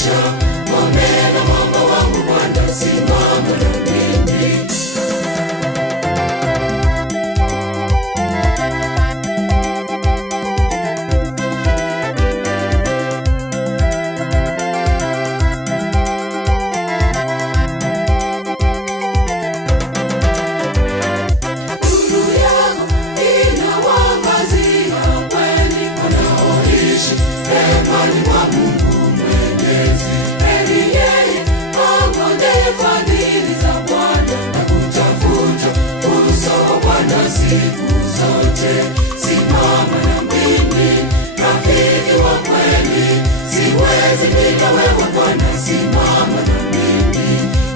yatisha, ngome na mwamba wangu Bwana, simama na mimi. Siku zote simama na mimi, rafiki wa kweli, siwezi bila wewe Bwana, simama na mimi,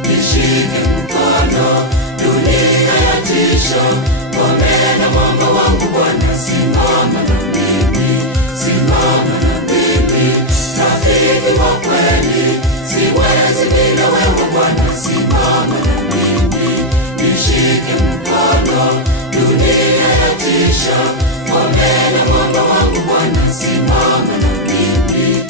nishike mkono, dunia yatisha, ngome na mwamba wangu Bwana, simama na mimi, simama na mimi, rafiki wa kweli, siwezi bila wewe Bwana, simama na mimi, nishike mkono, dunia yatisha, ngome na mwamba wangu Bwana, simama na mimi.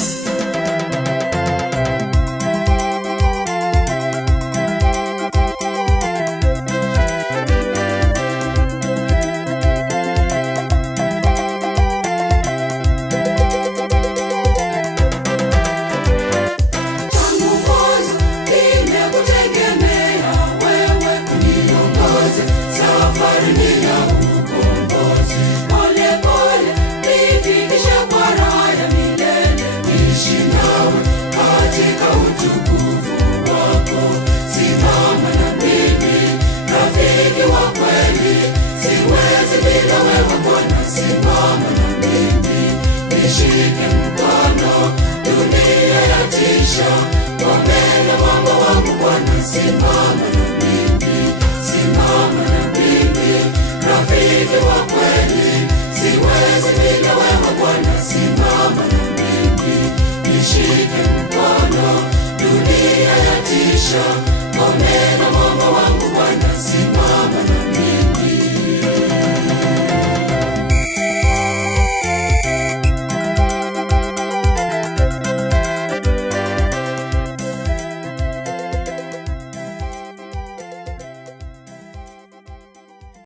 Tangu mwanzo nimekutegemea wewe, uniongoze safarini ya ukombozi. Pole pole nifikishe kwa raha ya milele, niishi nawe katika utukufu wako. Simama na mimi, rafiki wa kweli, siwezi bila wewe Bwana, simama na mimi, nishike mkono, dunia yatisha, ngome na mwamba wangu Bwana, simama na mimi, simama na mimi, rafiki wa